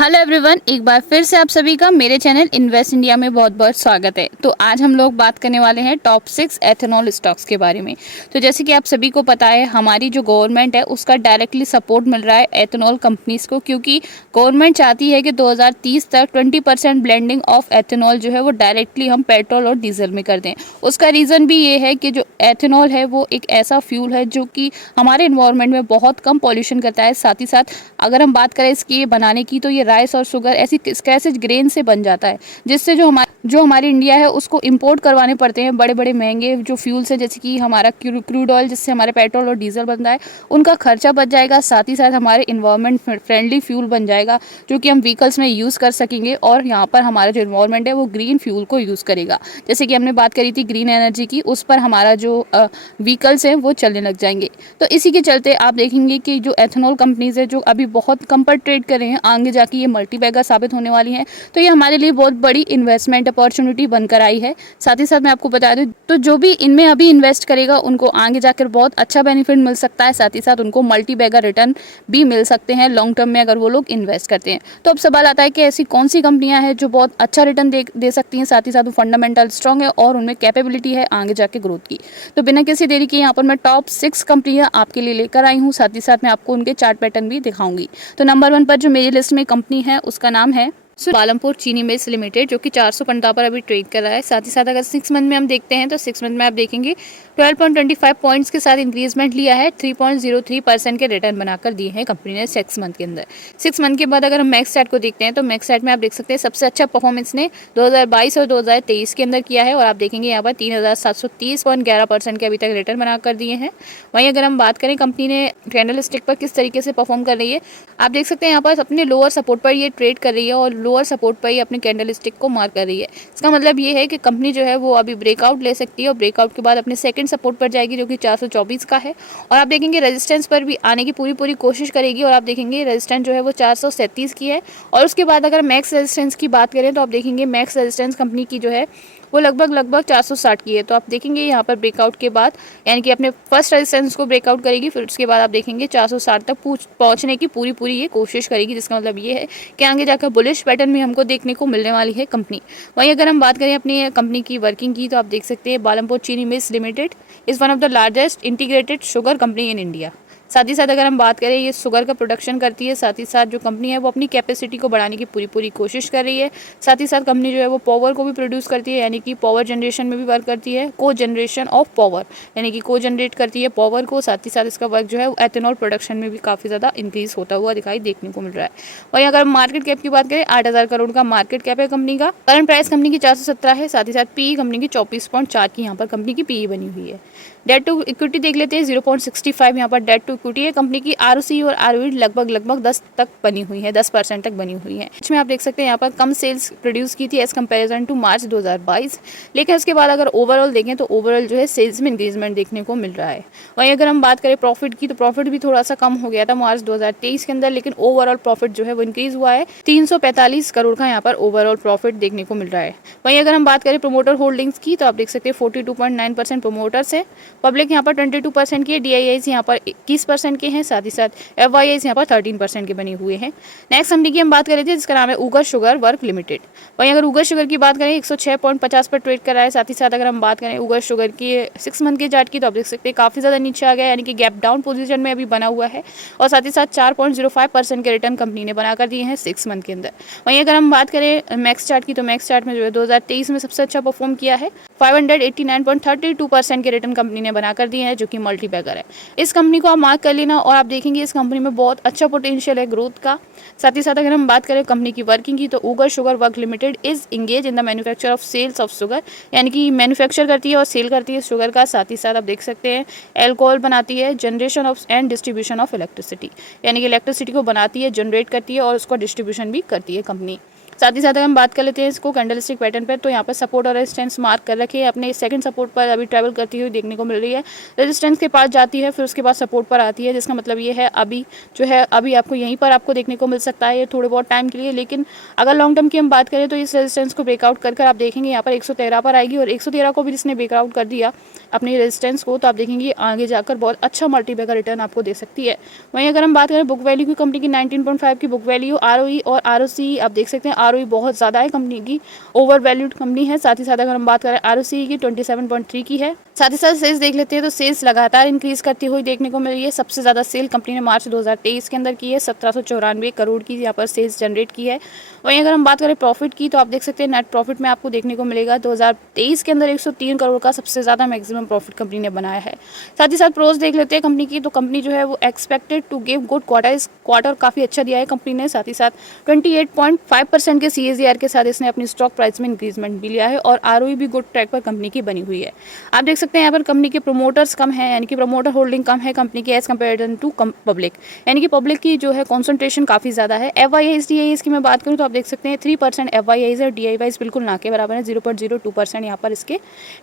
Hello everyone, एक बार फिर से आप सभी का मेरे चैनल इन्वेस्ट इंडिया में बहुत बहुत स्वागत है। तो आज हम लोग बात करने वाले हैं टॉप 6 एथेनॉल स्टॉक्स के बारे में। तो जैसे कि आप सभी को पता है, हमारी जो गवर्नमेंट है उसका डायरेक्टली सपोर्ट मिल रहा है एथेनॉल कंपनीज को, क्योंकि गवर्नमेंट चाहती है कि 2030 तक 20% ब्लेंडिंग ऑफ एथेनॉल जो है वो डायरेक्टली हम पेट्रोल और डीजल में कर दें। उसका रीज़न भी ये है कि जो एथेनॉल है वो एक ऐसा फ्यूल है जो कि हमारे इन्वायरमेंट में बहुत कम पॉल्यूशन करता है। साथ ही साथ अगर हम बात करें इसकी बनाने की, तो ये राइस और शुगर ऐसी स्क्रैचेज ग्रेन से बन जाता है, जिससे जो हमारी इंडिया है उसको इंपोर्ट करवाने पड़ते हैं बड़े बड़े महंगे जो फ्यूल्स है, जैसे कि हमारा क्रूड ऑयल जिससे हमारे पेट्रोल और डीजल बनता है, उनका खर्चा बच जाएगा। साथ ही साथ हमारे इन्वायरमेंट फ्रेंडली फ्यूल बन जाएगा जो कि हम व्हीकल्स में यूज़ कर सकेंगे, और यहाँ पर हमारा जो इन्वायरमेंट है वो ग्रीन फ्यूल को यूज़ करेगा। जैसे कि हमने बात करी थी ग्रीन एनर्जी की, उस पर हमारा जो व्हीकल्स हैं वो चलने लग जाएंगे। तो इसी के चलते आप देखेंगे कि जो एथेनॉल कंपनीज है जो अभी बहुत कम पर ट्रेड कर रहे हैं, आगे जाके ये मल्टी बैगर साबित होने वाली हैं। तो ये हमारे लिए बहुत बड़ी इन्वेस्टमेंट अपॉर्चुनिटी बनकर आई है। साथ ही साथ मैं आपको बता दूं, तो जो भी इनमें अभी इन्वेस्ट करेगा उनको आगे जाकर बहुत अच्छा बेनिफिट मिल सकता है। साथ ही साथ उनको मल्टी बैगर रिटर्न भी मिल सकते हैं लॉन्ग टर्म में, अगर वो लोग इन्वेस्ट करते हैं। तो अब सवाल आता है कि ऐसी कौन सी कंपनियां हैं जो बहुत अच्छा रिटर्न दे सकती हैं, साथ ही साथ वो फंडामेंटल स्ट्रॉन्ग है और उनमें कैपेबिलिटी है आगे जाके ग्रोथ की। तो बिना किसी देरी के यहाँ पर मैं टॉप 6 कंपनियां आपके लिए लेकर आई हूँ। साथ ही साथ मैं आपको उनके चार्ट पैटर्न भी दिखाऊंगी। तो नंबर 1 पर जो मेरी लिस्ट में कंपनी है उसका नाम है पालमपुर चीनी मिल्स लिमिटेड, जो कि 415 पर अभी ट्रेड कर रहा है। साथ ही साथ अगर 6 मंथ में हम देखते हैं तो 6 मंथ में आप देखेंगे 12.25 पॉइंट्स के साथ इंक्रीजमेंट लिया है, 3.03% के रिटर्न बनाकर दिए हैं कंपनी ने 6 मंथ के अंदर। 6 मंथ के बाद अगर हम मैक्स चार्ट को देखते हैं तो मैक्स चार्ट में आप देख सकते हैं सबसे अच्छा परफॉर्मेंस ने 2022 और 2023 के अंदर किया है, और आप देखेंगे यहाँ पर 3730.11% के अभी तक रिटर्न बनाकर दिए हैं। वहीं अगर हम बात करें कंपनी ने कैंडल स्टिक पर किस तरीके से परफॉर्म कर रही है, आप देख सकते हैं यहाँ पर अपने लोअर सपोर्ट पर ये ट्रेड कर रही है और लोअर सपोर्ट पर ही अपने कैंडल स्टिक को मार कर रही है। इसका मतलब ये है कि कंपनी जो है वो अभी ब्रेकआउट ले सकती है, और ब्रेकआउट के बाद अपने सेकंड सपोर्ट पर जाएगी जो कि 424 का है, और आप देखेंगे रेजिस्टेंस पर भी आने की पूरी कोशिश करेगी, और आप देखेंगे रेजिस्टेंस जो है वो 437 की है। और उसके बाद अगर मैक्स रेजिस्टेंस की बात करें तो आप देखेंगे मैक्स रेजिस्टेंस कंपनी की जो है वो लगभग 460 की है। तो आप देखेंगे यहाँ पर ब्रेकआउट के बाद, यानी कि अपने फर्स्ट रेजिस्टेंस को ब्रेकआउट करेगी, फिर उसके बाद आप देखेंगे 460 तक पहुँचने की पूरी ये कोशिश करेगी, जिसका मतलब ये है कि आगे जाकर बुलिश पैटर्न में हमको देखने को मिलने वाली है कंपनी। वहीं अगर हम बात करें अपनी कंपनी की वर्किंग की, तो आप देख सकते हैं पालमपुर चीनी mills limited is one of the largest integrated sugar company in India. साथ ही साथ अगर हम बात करें, ये शुगर का प्रोडक्शन करती है। साथ ही साथ जो कंपनी है वो अपनी कैपेसिटी को बढ़ाने की पूरी कोशिश कर रही है। साथ ही साथ कंपनी जो है वो पावर को भी प्रोड्यूस करती है, यानी कि पावर जनरेशन में भी वर्क करती है, को जनरेशन ऑफ पावर, यानी कि को जनरेट करती है पावर को। साथ ही साथ इसका वर्क जो है वो एथेनॉल प्रोडक्शन में भी काफ़ी ज़्यादा इंक्रीज होता हुआ दिखाई देखने को मिल रहा है। वहीं अगर मार्केट कैप की बात करें, 8000 करोड़ का मार्केट कैप है कंपनी का। करंट प्राइस कंपनी की 417 है। साथ ही साथ पीई कंपनी की 24.4 की यहाँ पर कंपनी की पीई बनी हुई है। डेट टू इक्विटी देख लेते हैं, 0.65 यहाँ पर डेट टू इक्विटी है। कंपनी की आरओसी और आरओई लगभग 10 तक बनी हुई है, 10% तक बनी हुई है। इसमें आप देख सकते हैं यहाँ पर कम सेल्स प्रोड्यूस की थी एज कंपैरिजन टू मार्च 2022, लेकिन उसके बाद अगर ओवरऑल देखें तो ओवरऑल जो है सेल्स में इंक्रीजमेंट देखने को मिल रहा है। वहीं अगर हम बात करें प्रॉफिट की, तो प्रॉफिट भी थोड़ा सा कम हो गया था मार्च 2023 के अंदर, लेकिन ओवरऑल प्रॉफिट जो है वो इंक्रीज हुआ है। 345 करोड़ का यहाँ पर ओवरऑल प्रॉफिट देखने को मिल रहा है। वहीं अगर हम बात करें प्रमोटर होल्डिंग्स की, तो आप देख सकते हैं 42.9% प्रमोटर्स है, पब्लिक यहाँ पर 22% की है, डीआईआईस यहाँ पर 21% के हैं, साथ ही साथ एफआईआईस यहाँ पर 13% के बने हुए हैं। नेक्स्ट कंपनी की हम बात कर रहे थे जिसका नाम है उगर शुगर वर्क लिमिटेड। वहीं अगर उगर शुगर की बात करें 106.50 पर ट्रेड कर रहा है। साथ ही साथ अगर हम बात करें उगर शुगर की 6 मंथ के चार्ट की, तो आप देख सकते हैं काफ़ी ज़्यादा नीचे आ गया, यानी कि गैप डाउन पोजीशन में अभी बना हुआ है, और साथ ही साथ 4.05% के रिटर्न कंपनी ने बनाकर दिए हैं 6 मंथ के अंदर। वहीं अगर हम बात करें मैक्स चार्ट की, तो मैक्स चार्ट में जो है 2023 में सबसे अच्छा परफॉर्म किया है, 589.32% के रिटर्न कंपनी ने बनाकर दिए हैं, जो कि मल्टी बैगर है। इस कंपनी को आप मार्क कर लेना, और आप देखेंगे इस कंपनी में बहुत अच्छा पोटेंशियल है ग्रोथ का। साथ ही साथ अगर हम बात करें कंपनी की वर्किंग की, तो Ugar sugar work limited is engage in the manufacture of sales of sugar, यानी कि मैन्युफैक्चर करती है और सेल करती है शुगर का। साथ ही साथ आप देख सकते हैं एल्कोहल बनाती है, generation of and distribution of electricity, यानी कि इलेक्ट्रिसिटी को बनाती है, जनरेट करती है और उसको डिस्ट्रीब्यूशन भी करती है कंपनी। साथ ही साथ अगर हम बात कर लेते हैं इसको कैंडलस्टिक पैटर्न पर, तो यहाँ पर सपोर्ट और रेजिस्टेंस मार्क कर रखे हैं, अपने सेकंड सपोर्ट पर अभी ट्रैवल करती हुई देखने को मिल रही है। रेजिस्टेंस के पास जाती है, फिर उसके बाद सपोर्ट पर आती है, जिसका मतलब ये है अभी जो है अभी आपको यहीं पर आपको देखने को मिल सकता है ये थोड़े बहुत टाइम के लिए। लेकिन अगर लॉन्ग टर्म की हम बात करें तो इस रेजिस्टेंस को ब्रेकआउट कर आप देखेंगे यहाँ पर 113 पर आएगी, और 113 को भी इसने ब्रेकआउट कर दिया अपनी रेजिस्टेंस को, तो आप देखेंगे आगे जाकर बहुत अच्छा मल्टीपल का रिटर्न आपको दे सकती है। वहीं अगर हम बात करें बुक वैल्यू की, कंपनी की 19.5 की बुक वैल्यू, आरओई और आरओसी आप देख सकते हैं, आरओई बहुत ज़्यादा है, कंपनी की ओवर वैल्यूड कंपनी है। साथ ही साथ अगर हम बात करें आरओसी की 27.3 की है। साथ ही साथ सेल्स देख लेते हैं तो सेल्स लगातार इंक्रीज करती हुई देखने को मिल रही है। सबसे ज़्यादा सेल कंपनी ने मार्च 2023 के अंदर की है, 1794 करोड़ की यहाँ पर सेल्स जनरेट की है। वहीं अगर हम बात करें प्रॉफिट की, तो आप देख सकते हैं नेट प्रॉफिट में आपको देखने को मिलेगा 2023 के अंदर 103 करोड़ का सबसे ज़्यादा मैक्सिमम प्रॉफिट कंपनी ने बनाया है। साथ ही साथ प्रोज देख लेते हैं कंपनी की, तो कंपनी जो है वो expected to give good quarter, इस क्वार्टर काफ़ी अच्छा दिया है कंपनी ने। साथ ही साथ 28.5% के CAGR के साथ इसने अपनी स्टॉक प्राइस में इंक्रीजमेंट भी लिया है, और आरओई भी गुड ट्रैक पर कंपनी की बनी हुई है। आप देख सकते हैं यहाँ पर कंपनी के प्रमोटर्स कम है, यानी कि प्रमोटर होल्डिंग कम है कंपनी की एज कम्पेयर टू पब्लिक, यानी कि पब्लिक की जो है कॉन्सेंट्रेशन काफ़ी ज़्यादा है। FIIs DIIs की मैं बात करूँ तो आप देख सकते हैं 3% FIIs है, DIIs बिल्कुल ना के बराबर है, 0.02% यहाँ पर इसके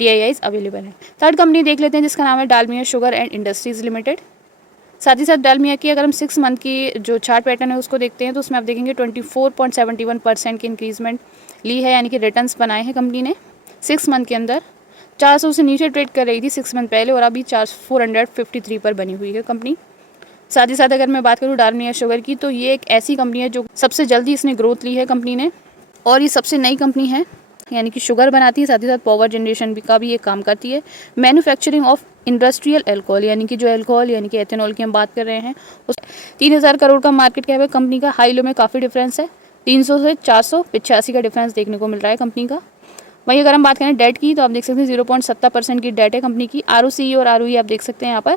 DIIs अवेलेबल है। थर्ड कंपनी देख लेते हैं जिसका नाम है Dalmia sugar and industries limited. साथ ही साथ डालमिया की अगर हम 6 मंथ की जो चार्ट पैटर्न है उसको देखते हैं तो उसमें आप देखेंगे 24.71% की इंक्रीजमेंट ली है, यानी कि रिटर्न्स बनाए हैं कंपनी ने 6 मंथ के अंदर। 400 से नीचे ट्रेड कर रही थी 6 मंथ पहले, और अभी 453 पर बनी हुई है कंपनी। साथ ही साथ अगर मैं बात करूँ डालमिया शुगर की, तो ये एक ऐसी कंपनी है जो सबसे जल्दी इसने ग्रोथ ली है कंपनी ने, और ये सबसे नई कंपनी है, यानी कि शुगर बनाती है, साथ ही साथ पावर जनरेशन का भी ये काम करती है। मैन्युफैक्चरिंग ऑफ इंडस्ट्रियल एल्कोहल, यानी कि जो एल्कोहल यानी कि एथेनॉल की हम बात कर रहे हैं, उस 3000 करोड़ का मार्केट कैप है कंपनी का। हाई लो में काफ़ी डिफरेंस है, 300 से 485 का डिफरेंस देखने को मिल रहा है कंपनी का। वहीं अगर हम बात करें डेट की, तो आप देख सकते हैं 0.70% की डेट है कंपनी की। ROCE और ROE आप देख सकते हैं यहाँ पर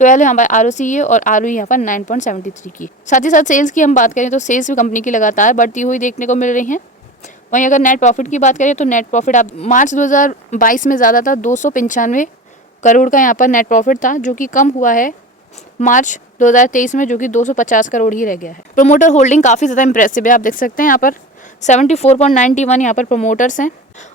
12 है यहाँ पर ROCE, और ROE यहाँ पर 9.73 की। साथ ही साथ सेल्स की हम बात करें तो सेल्स भी कंपनी की लगातार बढ़ती हुई देखने को मिल रही हैं। वहीं अगर नेट प्रॉफिट की बात करें तो नेट प्रॉफिट आप मार्च 2022 में ज़्यादा था, 295 करोड़ का यहाँ पर नेट प्रॉफिट था, जो कि कम हुआ है मार्च 2023 में, जो कि 250 करोड़ ही रह गया है। प्रोमोटर होल्डिंग काफ़ी ज़्यादा इंप्रेसिव है, आप देख सकते हैं यहाँ पर 74.91 यहाँ पर प्रोमोटर्स हैं।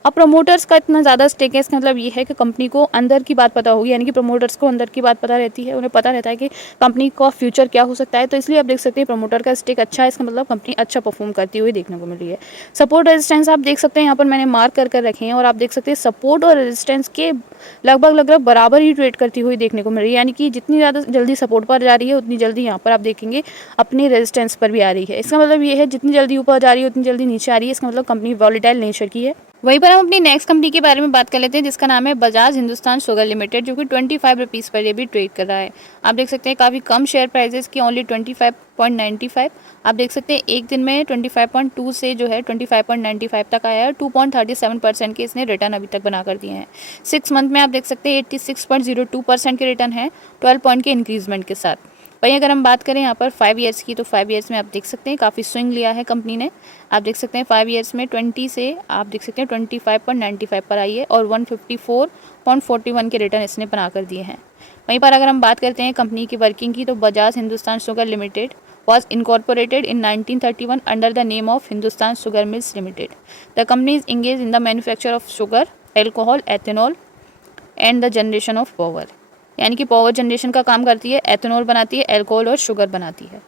अब प्रोमोटर्स का इतना ज़्यादा स्टेक है, इसका मतलब ये है कि कंपनी को अंदर की बात पता होगी, यानी कि प्रोमोटर्स को अंदर की बात पता रहती है, उन्हें पता रहता है कि कंपनी का फ्यूचर क्या हो सकता है, तो इसलिए आप देख सकते हैं प्रोमोटर का स्टेक अच्छा है, इसका मतलब कंपनी अच्छा परफॉर्म करती हुई देखने को मिल रही है। सपोर्ट रेजिस्टेंस आप देख सकते हैं यहाँ पर मैंने मार्क कर रखे हैं, और आप देख सकते हैं सपोर्ट और रेजिस्टेंस के लगभग बराबर ही ट्रेड करती हुई देखने को मिल रही है, यानी कि जितनी ज़्यादा जल्दी सपोर्ट पर जा रही है उतनी जल्दी यहाँ पर आप देखेंगे अपनी रेजिस्टेंस पर भी आ रही है। इसका मतलब ये है जितनी जल्दी ऊपर जा रही है उतनी जल्दी नीचे आ रही है, इसका मतलब कंपनी वॉलेटाइल नेचर की है। वहीं पर हम अपनी नेक्स्ट कंपनी के बारे में बात कर लेते हैं जिसका नाम है बजाज हिंदुस्तान शुगर लिमिटेड, जो कि 25 रुपीज़ पर ये भी ट्रेड कर रहा है। आप देख सकते हैं काफ़ी कम शेयर प्राइजेस की, ओनली 25.95। आप देख सकते हैं एक दिन में 25.2 से जो है 25.95 तक आया है। 2.37% के इसने रिटर्न अभी तक बना कर दिए हैं। 6 मंथ में आप देख सकते हैं 86.02% के रिटर्न है, 12 पॉइंट के इंक्रीजमेंट के साथ। वहीं अगर हम बात करें यहाँ पर 5 ईयर्स की, तो 5 ईयर्स में आप देख सकते हैं काफ़ी स्विंग लिया है कंपनी ने। आप देख सकते हैं 5 ईयर्स में 20 से आप देख सकते हैं 25.95 पर आई है, और 154.41 के रिटर्न इसने बना कर दिए हैं। वहीं पर अगर हम बात करते हैं कंपनी की वर्किंग की, तो Bajaj Hindustan sugar limited was incorporated in 1931 under the name of Hindustan Sugar Mills Limited. The company is engaged in the manufacture of sugar, alcohol, ethanol and the generation of power. यानी कि power generation का काम करती है, ethanol बनाती है, alcohol और sugar बनाती है।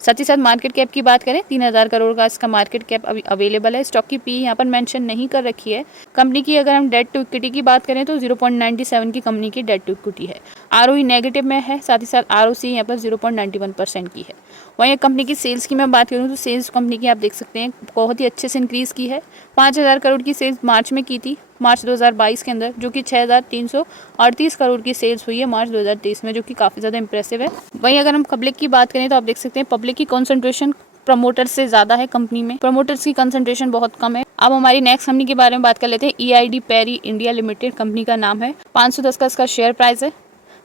साथ ही साथ मार्केट कैप की बात करें 3000 करोड़ का इसका मार्केट कैप अभी अवेलेबल है। स्टॉक की पी यहाँ पर मेंशन नहीं कर रखी है। कंपनी की अगर हम डेट टू इक्विटी की बात करें तो 0.97 की कंपनी की डेट टू इक्विटी है। ROE नेगेटिव में है, साथ ही साथ ROC यहाँ पर 0.91% की है। वहीं कंपनी की सेल्स की मैं बात करूँ तो सेल्स कंपनी की आप देख सकते हैं बहुत ही अच्छे से इंक्रीज़ की है। 5000 करोड़ की सेल्स मार्च में की थी, मार्च 2022 के अंदर, जो कि 6338 करोड़ की सेल्स हुई है मार्च 2023 में, जो कि काफ़ी ज़्यादा इंप्रेसिव है। वहीं अगर हम पब्लिक की बात करें तो आप देख सकते हैं पब्लिक की कॉन्सेंट्रेशन प्रमोटर्स से ज़्यादा है कंपनी में, प्रमोटर्स की कंसंट्रेशन बहुत कम है। अब हमारी नेक्स्ट कंपनी के बारे में बात कर लेते हैं। EID Parry India limited company का नाम है, 510 का इसका शेयर प्राइस है।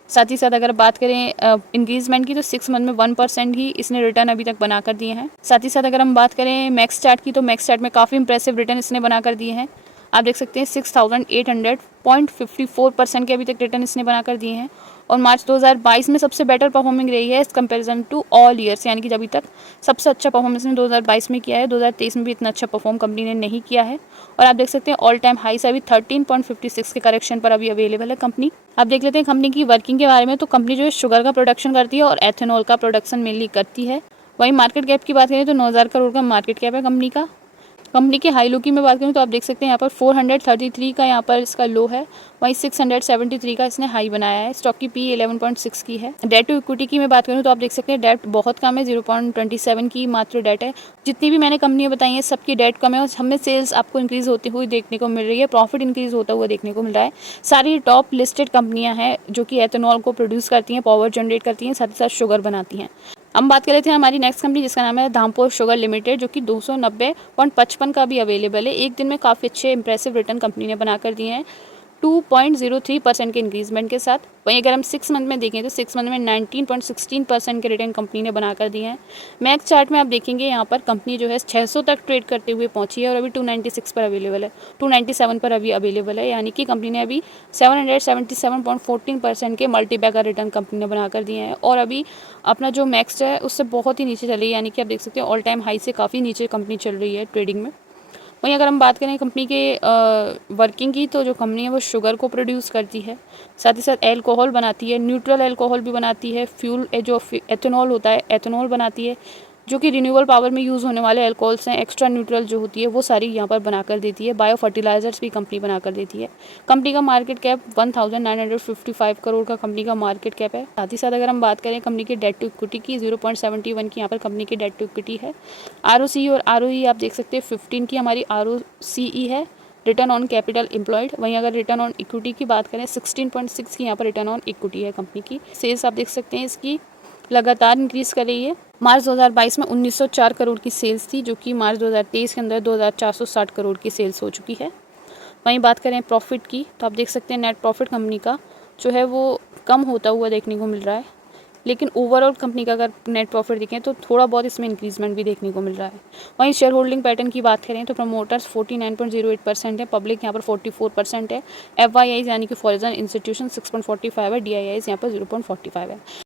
साथ ही साथ अगर बात करें इंक्रीजमेंट की, तो 6 मंथ में 1% ही इसने रिटर्न अभी तक बना कर दिए हैं। साथ ही साथ अगर हम बात करें मैक्स चार्ट की, तो मैक्स चार्ट में काफ़ी इंप्रेसिव रिटर्न इसने बना कर दिए हैं। आप देख सकते हैं 6800.54% के अभी तक रिटर्न इसने बनाकर दिए हैं और मार्च 2022 में सबसे बेटर परफॉर्मिंग रही है इस कंपैरिजन टू ऑल ईयर्स, यानी कि अभी तक सबसे अच्छा परफॉर्मेंस ने 2022 में किया है। 2023 में भी इतना अच्छा परफॉर्म कंपनी ने नहीं किया है। और आप देख सकते हैं ऑल टाइम हाई से अभी 13.56 के करेक्शन पर अभी अवेलेबल है कंपनी। अब देख लेते हैं कंपनी की वर्किंग के बारे में। तो कंपनी जो है शुगर का प्रोडक्शन करती है और एथेनॉल का प्रोडक्शन मेनली करती है। वहीं मार्केट कैप की बात करें तो 9,000 करोड़ का मार्केट कैप है कंपनी का। कंपनी के हाई लो की मैं बात करूँ तो आप देख सकते हैं यहाँ पर 433 का यहाँ पर इसका लो है, वहीं 673 का इसने हाई बनाया है। स्टॉक की पी 11.6 की है। डेट टू इक्विटी की मैं बात करूँ तो आप देख सकते हैं डेट बहुत कम है, 0.27 की मात्र डेट है। जितनी भी मैंने कंपनियां बताई हैं सबकी डेट कम है और हमें सेल्स आपको इंक्रीज होती हुई देखने को मिल रही है, प्रॉफिट इंक्रीज होता हुआ देखने को मिल रहा है। सारी टॉप लिस्टेड कंपनियां हैं जो कि एथेनॉल को प्रोड्यूस करती हैं, पावर जनरेट करती हैं, साथ ही साथ शुगर बनाती हैं। हम बात कर रहे थे हमारी नेक्स्ट कंपनी जिसका नाम है धामपुर शुगर लिमिटेड, जो कि 290.55 का भी अवेलेबल है। एक दिन में काफ़ी अच्छे इंप्रेसिव रिटर्न कंपनी ने बनाकर दिए हैं 2.03% के इंक्रीजमेंट के साथ। वहीं अगर हम 6 मंथ में देखें तो 6 मंथ में 19.16% के रिटर्न कंपनी ने बनाकर दिए हैं। मैक्स चार्ट में आप देखेंगे यहाँ पर कंपनी जो है 600 तक ट्रेड करते हुए पहुंची है और अभी 296 पर अवेलेबल है, 297 पर अभी अवेलेबल है, यानी कि कंपनी ने अभी 777.14% के मल्टीबैग का रिटर्न कंपनी ने बनाकर दिए हैं और अभी अपना जो मैक्स है उससे बहुत ही नीचे चली है, यानी कि आप देख सकते हैं ऑल टाइम हाई से काफ़ी नीचे कंपनी चल रही है ट्रेडिंग में। वहीं अगर हम बात करें कंपनी के वर्किंग की तो जो कंपनी है वो शुगर को प्रोड्यूस करती है, साथ ही साथ एल्कोहल बनाती है, न्यूट्रल एल्कोहल भी बनाती है, फ्यूल जो एथेनॉल होता है एथेनॉल बनाती है, जो कि रिन्यूएबल पावर में यूज़ होने वाले एल्कोहल्स हैं, एक्स्ट्रा न्यूट्रल जो होती है वो सारी यहाँ पर बनाकर देती है। बायो फर्टिलाइजर्स भी कंपनी बनाकर देती है। कंपनी का मार्केट कैप 1955 करोड़ का कंपनी का मार्केट कैप है। साथ ही साथ अगर हम बात करें कंपनी की डेट टू इक्विटी की 0.71 की यहाँ पर कंपनी की डेट टू इक्विटी है। ROCE और ROE आप देख सकते हैं 15 की हमारी ROCE है, रिटर्न ऑन कैपिटल एम्प्लॉयड। वहीं अगर रिटर्न ऑन इक्विटी की बात करें 16.6 की यहाँ पर रिटर्न ऑन इक्विटी है कंपनी की। सेल्स आप देख सकते हैं इसकी लगातार इंक्रीज कर रही है। मार्च 2022 में 1904 करोड़ की सेल्स थी, जो कि मार्च 2023 के अंदर 2460 करोड़ की सेल्स हो चुकी है। वहीं बात करें प्रॉफिट की तो आप देख सकते हैं नेट प्रॉफिट कंपनी का जो है वो कम होता हुआ देखने को मिल रहा है, लेकिन ओवरऑल कंपनी का अगर नेट प्रॉफिट देखें तो थोड़ा बहुत इसमें इंक्रीजमेंट भी देखने को मिल रहा है। वहीं शेयर होल्डिंग पैटर्न की बात करें तो प्रमोटर्स 49.08% है, पब्लिक यहाँ पर 44% है, FIIs यानी कि फॉरेन इंस्टीट्यूशन 6.45 है, DIIs यहाँ पर 0.45 है।